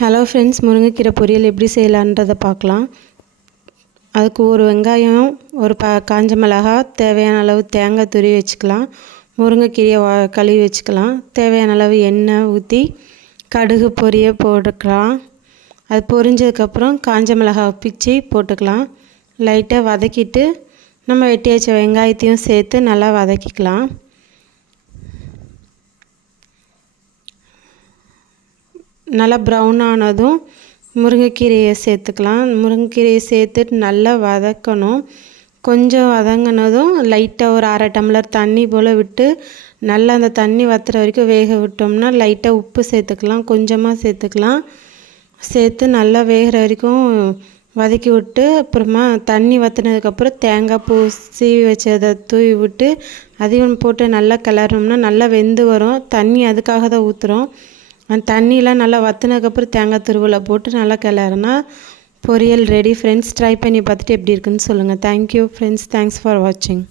Hello friends முருங்கைக்கீரை பொரியல் எப்படி செய்யலான்றதை பார்க்கலாம். அதுக்கு ஒரு வெங்காயம் ஒரு ப காஞ்ச மிளகா தேவையான அளவு தேங்காய் துருவி வச்சுக்கலாம். முருங்கைக்கீரையை வா கழுவி வச்சுக்கலாம். தேவையான அளவு எண்ணெய் ஊற்றி கடுகு பொரிய போட்டுக்கலாம். அது பொரிஞ்சதுக்கப்புறம் காஞ்ச மிளகா பிச்சு போட்டுக்கலாம். லைட்டாக வதக்கிட்டு நம்ம வெட்டி வச்ச வெங்காயத்தையும் சேர்த்து நல்லா வதக்கிக்கலாம். நல்லா ப்ரௌன் ஆனதும் முருங்கைக்கீரையை சேர்த்துக்கலாம். முருங்கைக்கீரையை சேர்த்துட்டு நல்லா வதக்கணும். கொஞ்சம் வதங்கினதும் லைட்டாக ஒரு அரை டம்ளர் தண்ணி போல் விட்டு நல்லா அந்த தண்ணி வற்றுற வரைக்கும் வேக விட்டோம்னா லைட்டாக உப்பு சேர்த்துக்கலாம். கொஞ்சமாக சேர்த்துக்கலாம். சேர்த்து நல்லா வேகிற வரைக்கும் வதக்கி விட்டு அப்புறமா தண்ணி வற்றினதுக்கப்புறம் தேங்காய் பூ சீவி வச்சதை தூவி விட்டு அதையும் போட்டு நல்லா கிளறோம்னா நல்லா வெந்து வரும். தண்ணி அதுக்காக தான் ஊற்றுறோம் தண்ணியெலாம் நல்லா வற்றுனதுக்கப்புறம் தேங்காய் துருவலை போட்டு நல்லா கிளறுனா பொரியல் ரெடி ஃப்ரெண்ட்ஸ் ட்ரை பண்ணி பார்த்துட்டு எப்படி இருக்குன்னு சொல்லுங்கள் தேங்க்யூ ஃப்ரெண்ட்ஸ் தேங்க்ஸ் ஃபார் வாட்சிங்